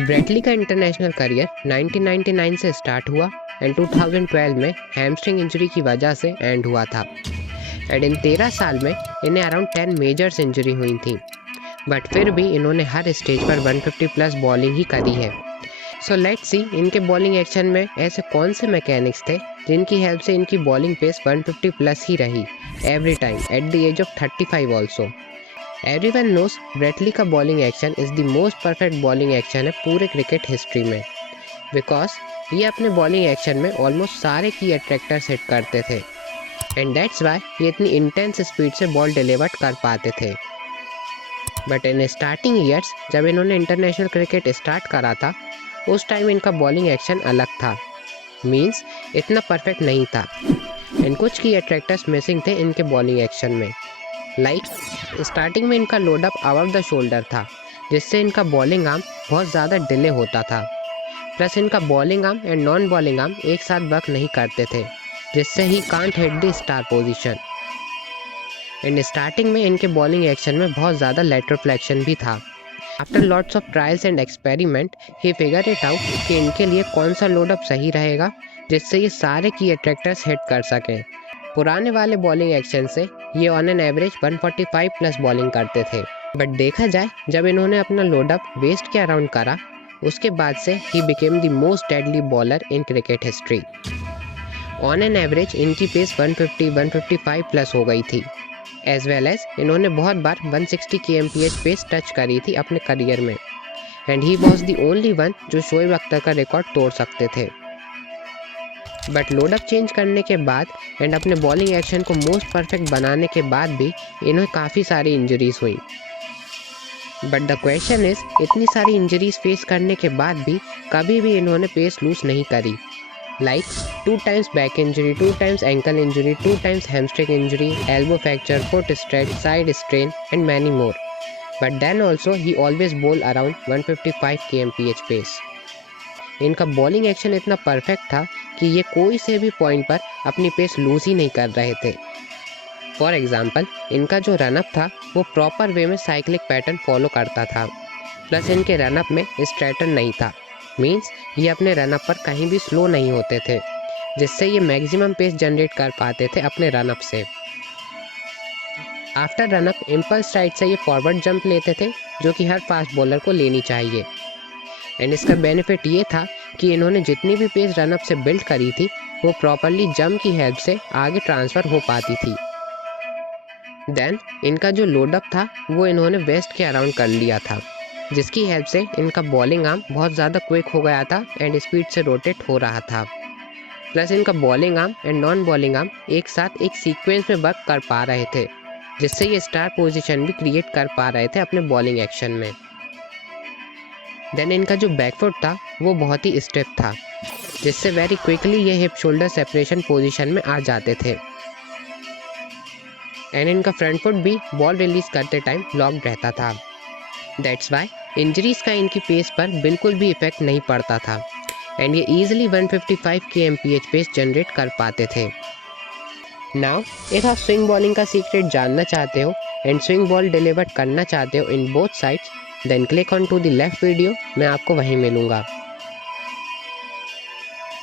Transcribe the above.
Brett Lee का international career 1999 से start हुआ एंड 2012 में हैमस्ट्रिंग इंजरी की वजह से एंड हुआ था। एंड इन 13 साल में इन्हें अराउंड 10 मेजर्स इंजरी हुई थी, बट फिर भी इन्होंने हर स्टेज पर 150 प्लस बॉलिंग ही करी है। सो लेट्स सी इनके बॉलिंग एक्शन में ऐसे कौन से मैकेनिक्स थे जिनकी हेल्प से इनकी बॉलिंग पेस 150 प्लस ही रही every time at the age of 35 also. Everyone knows Brett Lee का bowling action is the most perfect bowling action है पूरे क्रिकेट हिस्ट्री में, बिकॉज ये अपने बॉलिंग एक्शन में ऑलमोस्ट सारे की अट्रैक्टर्स हिट करते थे एंड दैट्स वाई ये इतनी इंटेंस स्पीड से बॉल डिलीवर कर पाते थे। बट इन स्टार्टिंग ईयर्स जब इन्होंने इंटरनेशनल क्रिकेट स्टार्ट करा था, उस टाइम इनका बॉलिंग एक्शन अलग था, मीन्स इतना परफेक्ट नहीं था एंड कुछ की अट्रैक्टर्स मिसिंग थे इनके बॉलिंग एक्शन में। लाइक स्टार्टिंग में इनका लोडअप अबव द शोल्डर था, जिससे इनका बॉलिंग आर्म बहुत ज़्यादा डिले होता था, प्लस इनका bowling arm and non bowling arm एक साथ वर्क नहीं करते थे, जिससे he can't hit the star position. And starting में इनके बॉलिंग एक्शन में बहुत ज़्यादा लेटरल फ्लेक्शन भी था। After lots of trials and experiment he figure it out कि इनके लिए कौन सा लोडअप सही रहेगा जिससे ये सारे की अट्रैक्टर्स हिट कर सकें। पुराने वाले बॉलिंग एक्शन से ये on an average 145 plus bowling करते थे, बट देखा जाए जब इन्होंने अपना लोडअप वेस्ट के अराउंड करा, उसके बाद से he became the most deadly bowler in cricket history. On an average इनकी पेस 150-155 प्लस हो गई थी, एज वेल एज इन्होंने बहुत बार 160 kmph पेस टच करी थी अपने करियर में, and he was the only one जो शोएब अख्तर का रिकॉर्ड तोड़ सकते थे। बट लोडअप चेंज करने के बाद एंड अपने बॉलिंग एक्शन को मोस्ट परफेक्ट बनाने के बाद भी इन्हें काफ़ी सारी इंजरीज हुई। बट द क्वेश्चन इज, इतनी सारी इंजरीज फेस करने के बाद भी कभी भी इन्होंने पेस लूज नहीं करी। Like 2 times back injury, 2 times ankle injury, 2 times hamstring injury, elbow fracture, foot stretch, side strain and many more. But then also he always bowl around 155 kmph pace. इनका बॉलिंग एक्शन इतना perfect था कि ये कोई से भी point पर अपनी पेस लूज ही नहीं कर रहे थे। फॉर एग्जाम्पल इनका जो रनअप था वो प्रॉपर वे में साइक्लिक पैटर्न फॉलो करता था, प्लस इनके रनअप में स्ट्रेटन नहीं था, मीन्स ये अपने रनअप पर कहीं भी स्लो नहीं होते थे, जिससे ये मैक्सिमम पेस जनरेट कर पाते थे अपने रनअप से। आफ्टर रनअप इम्पल्स राइट से ये फॉरवर्ड जंप लेते थे, जो कि हर फास्ट बॉलर को लेनी चाहिए। एंड इसका बेनिफिट ये था कि इन्होंने जितनी भी पेस रनअप से बिल्ड करी थी वो प्रॉपरली जंप की हेल्प से आगे ट्रांसफ़र हो पाती थी। देन इनका जो लोडअप था वो इन्होंने वेस्ट के अराउंड कर लिया था, जिसकी हेल्प से इनका बॉलिंग आर्म बहुत ज़्यादा क्विक हो गया था एंड स्पीड से रोटेट हो रहा था, प्लस इनका bowling arm and non bowling arm एक साथ एक सीक्वेंस में वर्क कर पा रहे थे, जिससे ये स्टार पोजीशन भी क्रिएट कर पा रहे थे अपने बॉलिंग एक्शन में। देन इनका जो बैकफुट था वो बहुत ही स्टिफ था, जिससे वेरी क्विकली ये हिप शोल्डर सेपरेशन पोजीशन में आ जाते थे। एंड इनका फ्रंट फुट भी बॉल रिलीज करते टाइम लॉक्ड रहता था। दैट्स वाई इंजरीज का इनकी पेस पर बिल्कुल भी इफेक्ट नहीं पड़ता था एंड ये ईजिली 155 kmph पेस जनरेट कर पाते थे। नाउ इफ आप स्विंग बॉलिंग का सीक्रेट जानना चाहते हो एंड स्विंग बॉल डिलीवर करना चाहते हो in both sides, then click on to the left video, मैं आपको वहीं मिलूंगा।